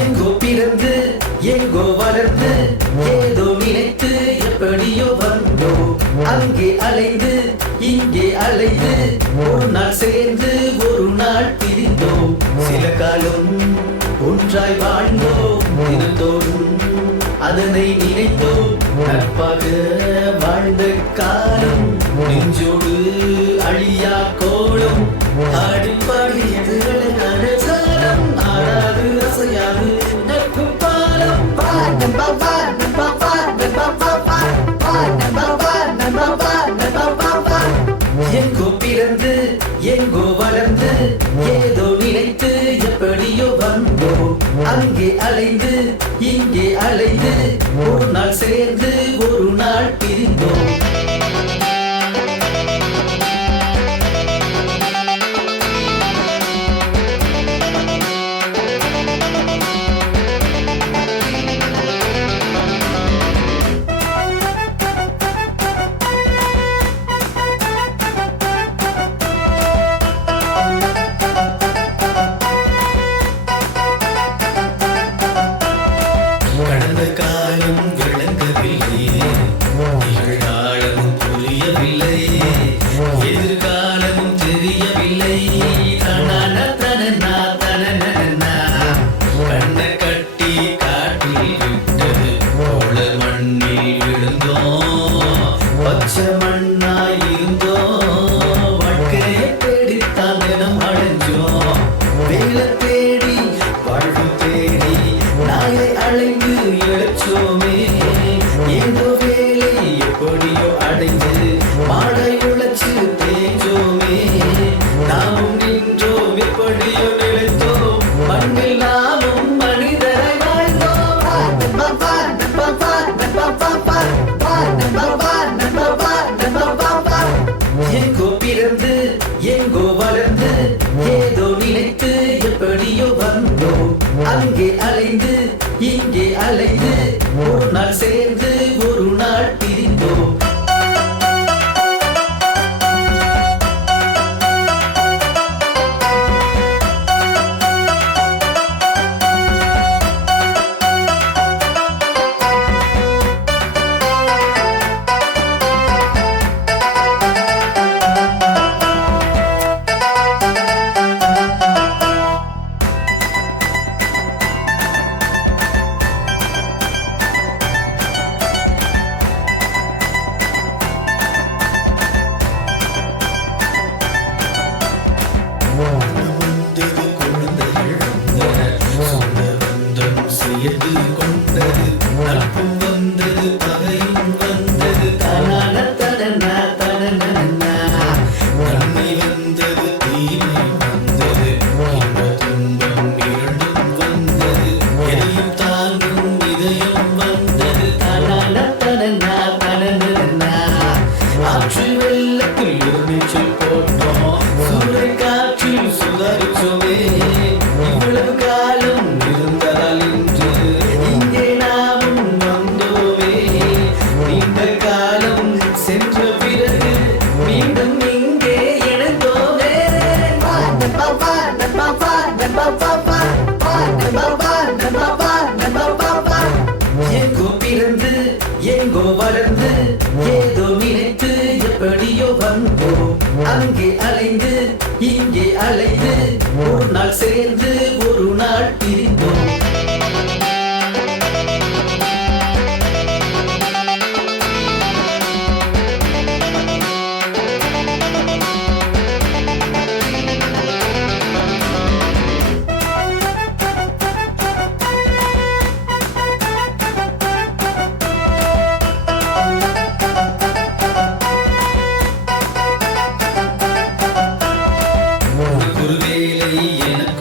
எங்கோ பிறந்து எங்கோ வளர்ந்து ஏதோ நினைத்து எப்படியோ வந்தோ. அங்கே அலைந்து இங்கே அலைந்து ஒரு நாள் சேர்ந்து ஒரு நாள் பிரிந்தோம். சில காலம் ஒன்றாய் வாழ்ந்தோம் தினந்தோறும் அதனை நினைத்தோம். நட்பாக வாழ்ந்த காலம் நெஞ்சோடு அழியா கோலம் ஆடிப்பாடியது எங்கோ பிறந்து எங்கோ வளர்ந்து ஏதோ நினைத்து எப்படியோ வந்தோம் அங்கே அலைந்து இங்கே அலைந்து ஒரு நாள் சேர்ந்து ஒரு நாள் பிரிந்தோம். காலம் விளங்கவில்லையே. வளர்ந்து ஏதோ நினைத்து எப்படியோ வந்தோம். அங்கே அலைந்து இங்கே அலைந்து ஒரு நாள் சேர்ந்து ஒரு நாள் பிரிந்தோம்.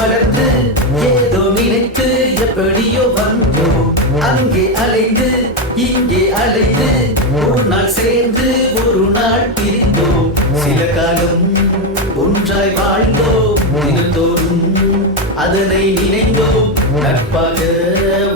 வளர்ந்து ஏதோ நினைத்து எப்படியோ வந்தோம். அங்கே அலைந்து இங்கே அலைந்து ஒரு நாள் சேர்ந்து ஒரு நாள் பிரிந்தோம். சில காலம் ஒன்றாய் வாழ்ந்தோம். தினந்தோறும் அதனை நினைந்தோம். நட்பாக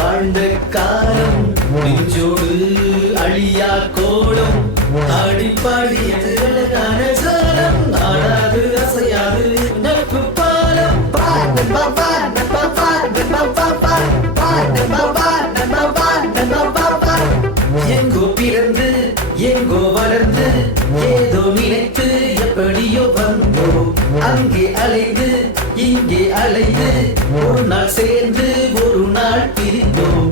வாழ்ந்த காலம் நெஞ்சோடு அழியா கோலம் ஆடி பாடியது நினைத்து எப்படியோ வந்தோம் அங்கே அலைந்து இங்கே அலைந்து ஒரு நாள் சேர்ந்து ஒரு நாள் பிரிந்தோம்.